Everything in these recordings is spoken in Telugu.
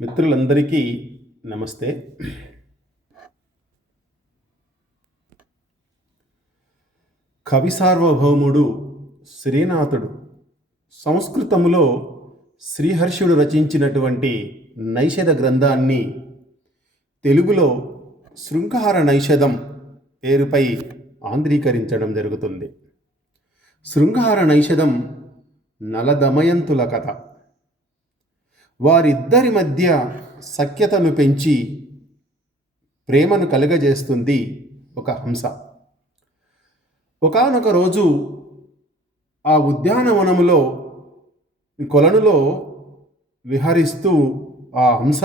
మిత్రులందరికీ నమస్తే. కవి సార్వభౌముడు శ్రీనాథుడు సంస్కృతములో శ్రీహర్షుడు రచించినటువంటి నైషధ గ్రంథాన్ని తెలుగులో శృంగార నైషధం పేరుపై ఆంధ్రీకరించడం జరుగుతుంది. శృంగార నైషధం నలదమయంతుల కథ. వారిద్దరి మధ్య సఖ్యతను పెంచి ప్రేమను కలుగజేస్తుంది ఒక హంస. ఒకానొక రోజు ఆ ఉద్యానవనములో కొలనులో విహరిస్తూ ఆ హంస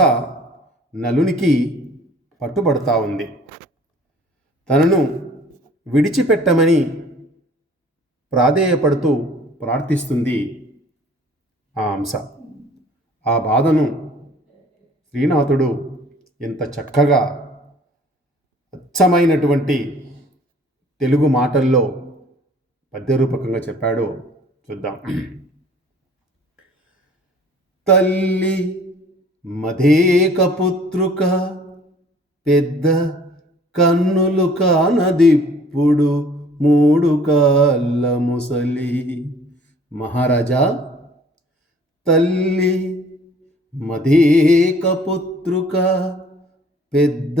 నలునికి పట్టుబడతా ఉంది. తనను విడిచిపెట్టమని ప్రాధేయపడుతూ ప్రార్థిస్తుంది ఆ హంస. ఆ బాధను శ్రీనాథుడు ఎంత చక్కగా అచ్చమైనటువంటి తెలుగు మాటల్లో పద్యరూపకంగా చెప్పాడో చూద్దాం. తల్లి మధేక పుత్రుక పెద్ద కన్నులు కానదిప్పుడు మూడు కాళ్ళ ముసలి మహారాజా తల్లి మధేక పుత్రుక పెద్ద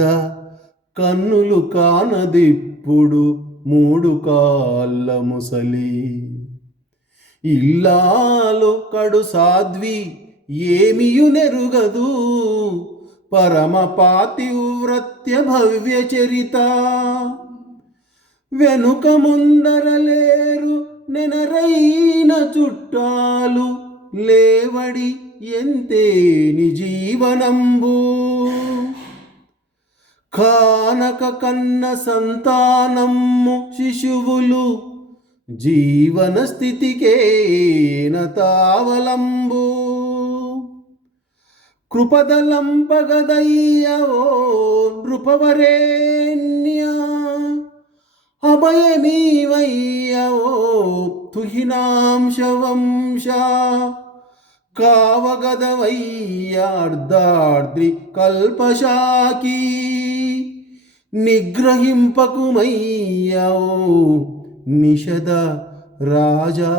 కన్నులు కానదిప్పుడు మూడు కాళ్ళ ముసలి. ఇల్లాలు కడు సాధ్వి ఏమియునెరుగదు పరమ పాతివ్రత్య భవ్య చరిత. వెనుక ముందరలేరు నెనరైన చుట్టాలు లేవడి ఎంతే నిజీవనంబు కానక కన్న సంతానమ్ము శిశువులు జీవన స్థితికేన తావలంబు? కృపదలంపగదయ్యవో నృపవరేణ్య అభయమీవయ్యవో తుహినాంశవంశ. కావగదవయ్యార్ధార్ద్రి కల్పశాకి నిగ్రహింపకుమయ్యవో నిషద రాజా.